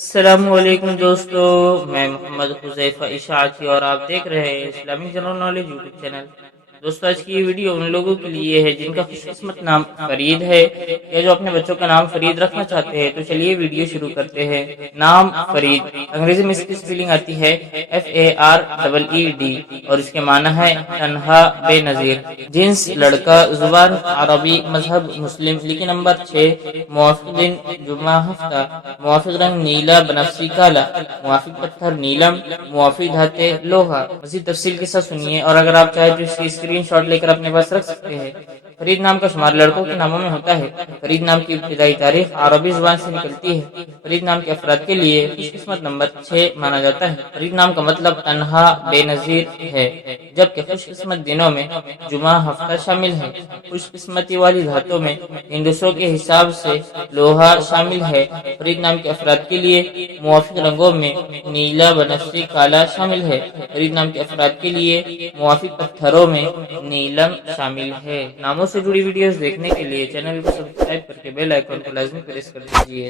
السلام علیکم دوستو، میں محمد حذیفہ اشاعتی اور آپ دیکھ رہے ہیں Islamic general knowledge YouTube channel. دوستو آج کی یہ ویڈیو ان لوگوں کے لیے ہے جن کا خوش قسمت نام فرید ہے یا جو اپنے بچوں کا نام فرید رکھنا چاہتے ہیں۔ تو چلیے ویڈیو شروع کرتے ہیں۔ نام فرید، انگریزی میں اس کی سپیلنگ آتی ہے FAREED اور اس کے معنی ہے تنہا بے نظیر۔ جنس لڑکا، زبان عربی، مذہب مسلم، لکی نمبر 6، موافق دن جمعہ ہفتہ، موافق رنگ نیلا بنفسی کالا، موافق پتھر نیلم، موافق دھاتیں لوہا۔ مزید تفصیل کے ساتھ سنیے، اور اگر آپ چاہیں تو اس کی اسکرین شاٹ لے کر اپنے پاس رکھ سکتے ہیں۔ فرید نام کا شمار لڑکوں کے ناموں میں ہوتا ہے۔ فرید نام کی ابتدائی تاریخ عربی زبان سے نکلتی ہے۔ فرید نام کے افراد کے لیے خوش قسمت نمبر 6 مانا جاتا ہے۔ فرید نام کا مطلب تنہا بے نظیر ہے، جبکہ خوش قسمت دنوں میں جمعہ ہفتہ شامل ہے۔ خوش قسمتی والی دھاتوں میں ہندسوں کے حساب سے لوہا شامل ہے۔ فرید نام کے افراد کے لیے موافق رنگوں میں نیلا بنفسی کالا شامل ہے۔ فرید نام کے افراد کے لیے موافق پتھروں میں نیلم شامل ہے۔ ناموں سے جڑی ویڈیوز دیکھنے کے لیے چینل کو سبسکرائب کر کے بیل آئیکن کو لازمی پریس کر دیجیے۔